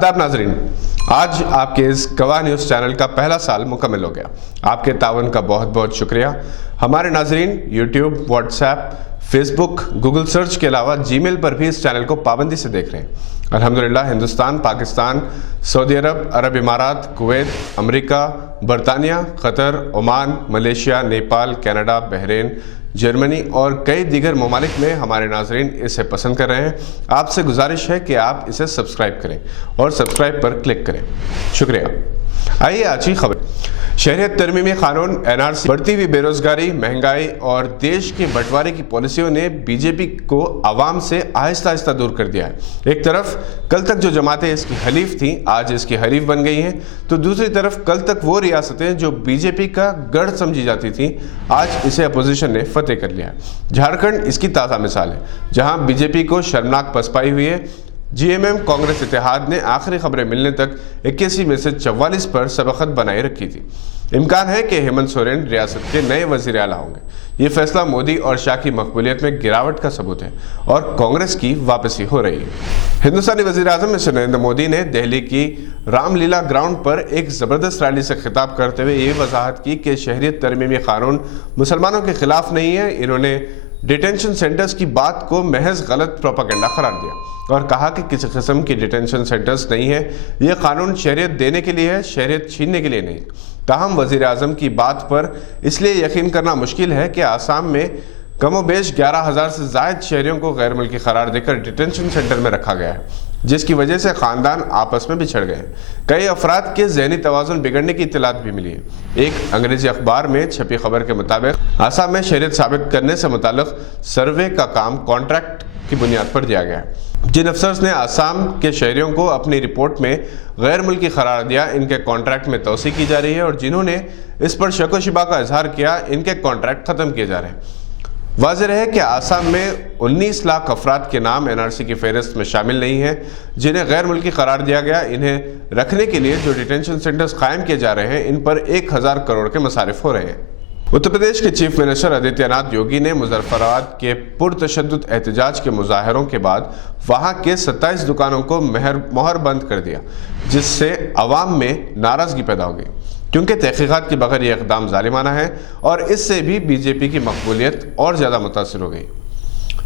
आदाब नाजरीन, आज आपके इस गवाह न्यूज़ चैनल का पहला साल मुकम्मल हो गया। आपके तावन का बहुत बहुत शुक्रिया। हमारे नाजरीन YouTube, WhatsApp, Facebook, Google search के अलावा जीमेल पर भी इस चैनल को पाबंदी से देख रहे हैं। अल्हम्दुलिल्लाह हिंदुस्तान, पाकिस्तान, सऊदी अरब, अरब इमारात, कुवैत, अमेरिका, बरतानिया, Qatar, Oman, Malaysia, Nepal, Canada, Bahrain, Germany और कई दीगर ममालिक में हमारे नाजरीन इसे पसंद कर रहे हैं। आपसे गुजारिश है कि आप इसे सब्सक्राइब करें और सब्सक्राइब पर क्लिक करें। शुक्रिया। आइए आज की खबर। शहरियत तरमीमी कानून NRC, बढ़ती हुई बेरोजगारी, महंगाई और देश के बंटवारे की पॉलिसियों ने बीजेपी को आवाम से आहिस्ता आहिस्ता दूर कर दिया है। एक तरफ कल तक जो जमातें इसकी हलीफ थीं आज इसकी हरीफ बन गई हैं, तो दूसरी तरफ कल तक वो रियासतें जो बीजेपी का गढ़ समझी जाती थीं आज इसे अपोजिशन ने फतेह कर लिया है। झारखंड इसकी ताज़ा मिसाल है, जहां बीजेपी को शर्मनाक पसपाई हुई है। GMM कांग्रेस इत्तेहाद ने आखिरी खबरें मिलने तक 81 में से 44 पर सबकत बनाए रखी थी। इम्कान है कि हेमंत सोरेन रियासत के नए वजीर आला होंगे। ये फैसला मोदी और शाह की मकबूलियत में गिरावट का सबूत है और कांग्रेस की वापसी हो रही है। हिंदुस्तानी वजीर आजम मिस्टर नरेंद्र मोदी ने दिल्ली की रामलीला ग्राउंड पर एक ज़बरदस्त रैली से खिताब करते हुए ये वजाहत की कि शहरियत तरमीमी कानून मुसलमानों के खिलाफ नहीं है। इन्होंने डिटेंशन सेंटर्स की बात को महज गलत प्रोपेगेंडा करार दिया और कहा कि किसी किस्म की डिटेंशन सेंटर्स नहीं है, यह कानून शहरियत देने के लिए है, शहरियत छीनने के लिए नहीं। ताहम वजीर आजम की बात पर इसलिए यकीन करना मुश्किल है कि आसाम में कमोबेश 11,000 से ज़ायद शहरियों को गैर मुल्की करार देकर डिटेंशन सेंटर में रखा गया है, जिसकी वजह से ख़ानदान आपस में बिछड़ गए हैं। कई अफराद के ज़हनी तवाज़ुन बिगड़ने की इत्तलात भी मिली है। एक अंग्रेजी अखबार में छपी खबर के मुताबिक आसाम में शहरियत साबित करने से मुताल्लिक सर्वे का काम कॉन्ट्रैक्ट की बुनियाद पर दिया गया है। जिन अफसर्स ने आसाम के शहरियों को अपनी रिपोर्ट में गैर मुल्की करार दिया, इनके कॉन्ट्रैक्ट में तोसी की जा रही है और जिन्होंने इस पर शक व शुबा का इजहार किया, इनके कॉन्ट्रैक्ट ख़त्म किए जा रहे हैं। वाज़ेह है कि आसाम में 19 लाख अफराद के नाम NRC की फहरिस्त में शामिल नहीं हैं, जिन्हें गैर मुल्की करार दिया गया। इन्हें रखने के लिए जो डिटेंशन सेंटर्स कायम किए जा रहे हैं, इन पर 1,000 करोड़ के मसारिफ हो रहे हैं। उत्तर प्रदेश के चीफ मिनिस्टर आदित्यनाथ योगी ने मुजफ्फराबाद के पुरतशद्दुद एहतजाज के मुजाहरों के बाद वहां के 27 दुकानों को मोहर बंद कर दिया, जिससे अवाम में नाराजगी पैदा हो गई, क्योंकि तहकीकात के बगैर यह इक़दाम जालिमाना है और इससे भी बीजेपी की मकबूलियत और ज़्यादा मुतासिर हो गई।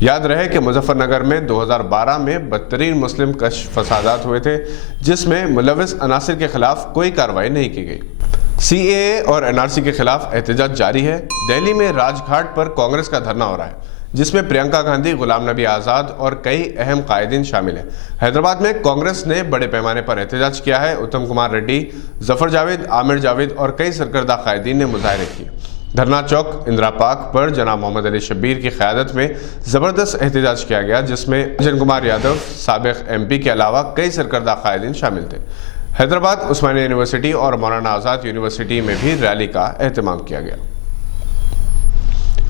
याद रहे कि मुजफ्फरनगर में 2012 में बदतरीन मुस्लिम कश फसादात हुए थे, जिसमें मुलविस अनासिर के खिलाफ कोई कार्रवाई नहीं की गई। CAA और NRC के खिलाफ एहतजाज जारी है। दिल्ली में राजघाट पर कांग्रेस का धरना हो रहा है, जिसमें प्रियंका गांधी, गुलाम नबी आज़ाद और कई अहम कायदीन शामिल हैं। हैदराबाद में कांग्रेस ने बड़े पैमाने पर एहतजाज किया है। उत्तम कुमार रेड्डी, जफर जावेद, आमिर जावेद और कई सरकर्दा कायदीन ने मुजाहरे किए। धरना चौक इंदिरा पार्क पर जनाब मोहम्मद अली शब्बीर की क़यादत में ज़बरदस्त एहतजाज किया गया, जिसमें अर्जुन कुमार यादव, साबिक़ MP के अलावा कई सरकर्दा कायदीन शामिल थे। हैदराबाद उस्मानिया यूनिवर्सिटी और मौलाना आज़ाद यूनिवर्सिटी में भी रैली का एहतमाम किया गया।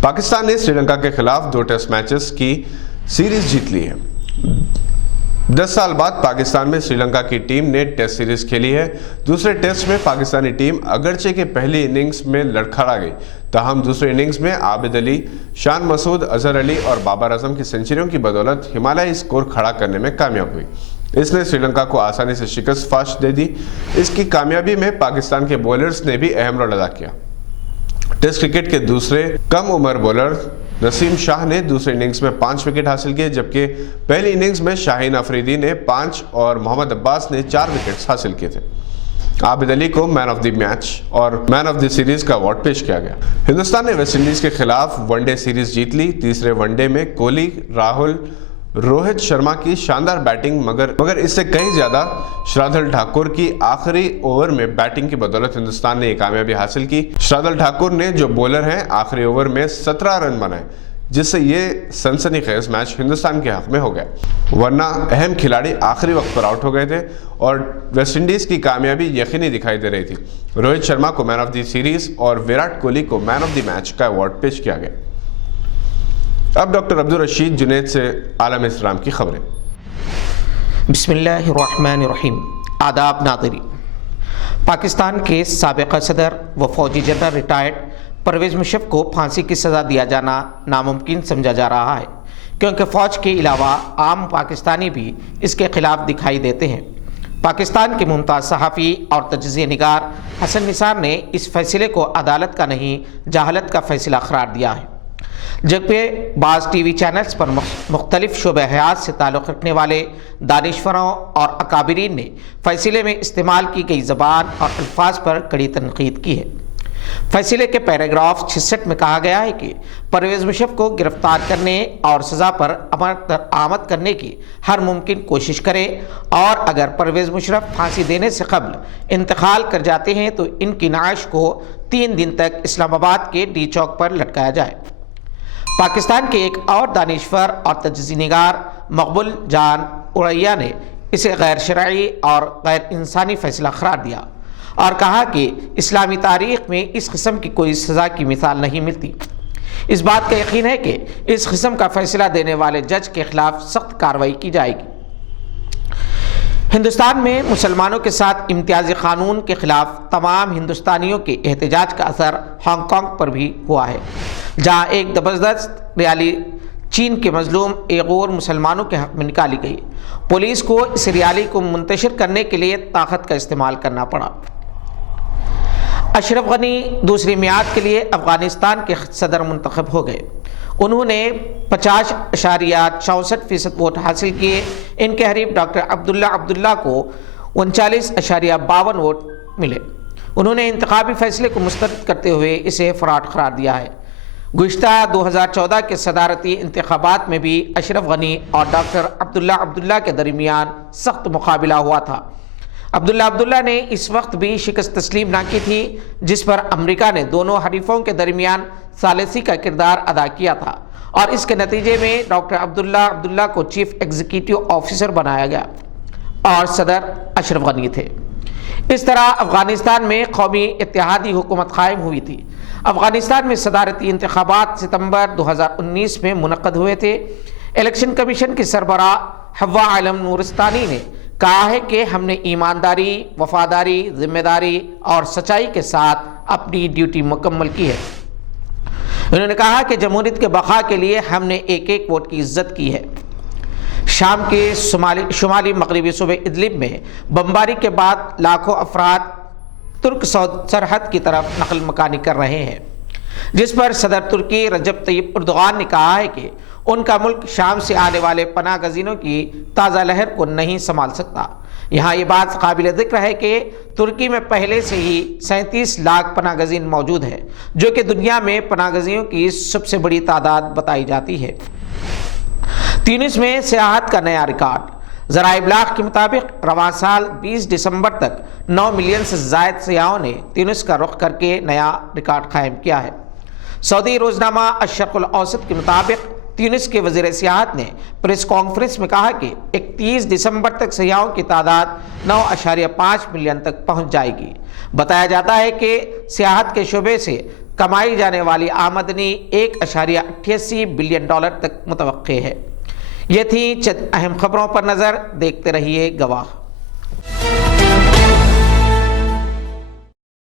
पाकिस्तान ने श्रीलंका के खिलाफ 2 टेस्ट मैचेस की सीरीज जीत ली है। 10 साल बाद पाकिस्तान में श्रीलंका की टीम ने टेस्ट सीरीज खेली है। दूसरे टेस्ट में पाकिस्तानी टीम अगरचे के पहली इनिंग्स में लड़खड़ा गई, ताहम दूसरे इनिंग्स में आबिद अली, शान मसूद, अजहर अली और बाबर आजम की सेंचुरियों की बदौलत हिमालयी स्कोर खड़ा करने में कामयाब हुई। इसने श्रीलंका को आसानी से शिकस्त फाश दे दी। इसकी कामयाबी में पाकिस्तान के बॉलर्स ने भी अहम रोल अदा किया। टेस्ट क्रिकेट के दूसरे कम उम्र बॉलर नसीम शाह ने दूसरे इनिंग्स में 5 विकेट हासिल किए, जबकि पहली इनिंग्स में शाहीन अफरीदी ने 5 और मोहम्मद अब्बास ने 4 विकेट्स हासिल किए थे। आबिद अली को मैन ऑफ द मैच और मैन ऑफ द सीरीज का अवार्ड पेश किया गया। हिंदुस्तान ने वेस्टइंडीज के खिलाफ वनडे सीरीज जीत ली। तीसरे वनडे में कोहली, राहुल, रोहित शर्मा की शानदार बैटिंग, मगर इससे कहीं ज्यादा शार्दुल ठाकुर की आखिरी ओवर में बैटिंग की बदौलत हिंदुस्तान ने ये कामयाबी हासिल की। शार्दुल ठाकुर ने, जो बॉलर हैं, आखिरी ओवर में 17 रन बनाए, जिससे ये सनसनीखेज मैच हिंदुस्तान के हक में हो गया, वरना अहम खिलाड़ी आखिरी वक्त पर आउट हो गए थे और वेस्टइंडीज की कामयाबी यकीनी दिखाई दे रही थी। रोहित शर्मा को मैन ऑफ द सीरीज और विराट कोहली को मैन ऑफ द मैच का अवार्ड पेश किया गया। अब डॉक्टर अब्दुल रशीद जुनैद से आलम इस्लाम की खबरें। बिस्मिल्लाहिर्रहमानिर्रहीम। आदाब नाज़रीन, पाकिस्तान के साबिक़ सदर व फौजी जनरल रिटायर्ड परवेज़ मुशर्रफ को फांसी की सज़ा दिया जाना नामुमकिन समझा जा रहा है, क्योंकि फ़ौज के अलावा आम पाकिस्तानी भी इसके खिलाफ दिखाई देते हैं। پاکستان کے ممتاز صحافی اور تجزیہ نگار حسن نثار نے اس فیصلے کو عدالت کا نہیں جہالت کا فیصلہ قرار دیا ہے، جبکہ بعض ٹی وی چینلز پر مختلف شعبہ حیات سے تعلق رکھنے والے دانشوروں اور اکابرین نے فیصلے میں استعمال کی گئی زبان اور الفاظ پر کڑی تنقید کی ہے۔ فیصلے کے پیراگراف 66 میں کہا گیا ہے کہ پرویز مشرف کو گرفتار کرنے اور سزا پر آمد کرنے کی ہر ممکن کوشش کرے، اور اگر پرویز مشرف پھانسی دینے سے قبل انتقال کر جاتے ہیں تو ان کی نعش کو 3 دن تک اسلام آباد کے ڈی چوک پر لٹکایا جائے۔ پاکستان کے ایک اور دانشور اور تجزیہ نگار مقبول جان اڑیا نے اسے غیر شرعی اور غیر انسانی فیصلہ قرار دیا اور کہا کہ اسلامی تاریخ میں اس قسم کی کوئی سزا کی مثال نہیں ملتی۔ اس بات کا یقین ہے کہ اس قسم کا فیصلہ دینے والے جج کے خلاف سخت کارروائی کی جائے گی۔ ہندوستان میں مسلمانوں کے ساتھ امتیازی قانون کے خلاف تمام ہندوستانیوں کے احتجاج کا اثر ہانگ کانگ پر بھی ہوا ہے، جہاں ایک زبردست ریالی چین کے مظلوم ایغور مسلمانوں کے حق میں نکالی گئی۔ پولیس کو اس ریالی کو منتشر کرنے کے لیے طاقت کا استعمال کرنا پڑا۔ اشرف غنی دوسری میعاد کے لیے افغانستان کے صدر منتخب ہو گئے۔ انہوں نے 50.64% ووٹ حاصل کیے۔ ان کے حریف ڈاکٹر عبداللہ کو 39.52 ووٹ ملے۔ انہوں نے انتخابی فیصلے کو مسترد کرتے ہوئے اسے فراڈ قرار دیا ہے۔ گزشتہ 2014 کے صدارتی انتخابات میں بھی اشرف غنی اور ڈاکٹر عبداللہ کے درمیان سخت مقابلہ ہوا تھا۔ عبداللہ نے اس وقت بھی شکست تسلیم نہ کی تھی، جس پر امریکہ نے دونوں حریفوں کے درمیان ثالثی کا کردار ادا کیا تھا، اور اس کے نتیجے میں ڈاکٹر عبداللہ کو چیف ایگزیکٹو آفیسر بنایا گیا اور صدر اشرف غنی تھے۔ اس طرح افغانستان میں قومی اتحادی حکومت قائم ہوئی تھی۔ افغانستان میں صدارتی انتخابات ستمبر 2019 میں منعقد ہوئے تھے۔ الیکشن کمیشن کی سربراہ حوا عالم نورستانی نے کہا ہے کہ ہم نے ایمانداری، وفاداری، ذمہ داری اور سچائی کے ساتھ اپنی ڈیوٹی مکمل کی ہے۔ انہوں نے کہا کہ جمہوریت کے بقا کے لیے ہم نے ایک ایک ووٹ کی عزت کی ہے۔ شام کے شمالی مغربی صوبے ادلب میں بمباری کے بعد لاکھوں افراد ترک سرحد کی طرف نقل مکانی کر رہے ہیں، جس پر صدر ترکی رجب طیب اردوغان نے کہا ہے کہ ان کا ملک شام سے آنے والے پناہ گزینوں کی تازہ لہر کو نہیں سنبھال سکتا۔ یہاں یہ بات قابل ذکر ہے کہ ترکی میں پہلے سے ہی 37 لاکھ پناہ گزین موجود ہیں، جو کہ دنیا میں پناہ گزینوں کی سب سے بڑی تعداد بتائی جاتی ہے۔ تیونس میں سیاحت کا نیا ریکارڈ۔ ذرائع ابلاغ کے مطابق رواں سال 20 دسمبر تک 9 ملین سے زائد سیاحوں نے تیونس کا رخ کر کے نیا ریکارڈ قائم کیا ہے۔ سعودی روزنامہ الشرق الاوسط کے مطابق تیونس کے وزیر سیاحت نے پریس کانفرنس میں کہا کہ 31 دسمبر تک سیاحوں کی تعداد 9.5 ملین تک پہنچ جائے گی۔ بتایا جاتا ہے کہ سیاحت کے شعبے سے کمائی جانے والی آمدنی $1.88 بلین تک متوقع ہے۔ یہ تھی چند اہم خبروں پر نظر، دیکھتے رہیے گواہ۔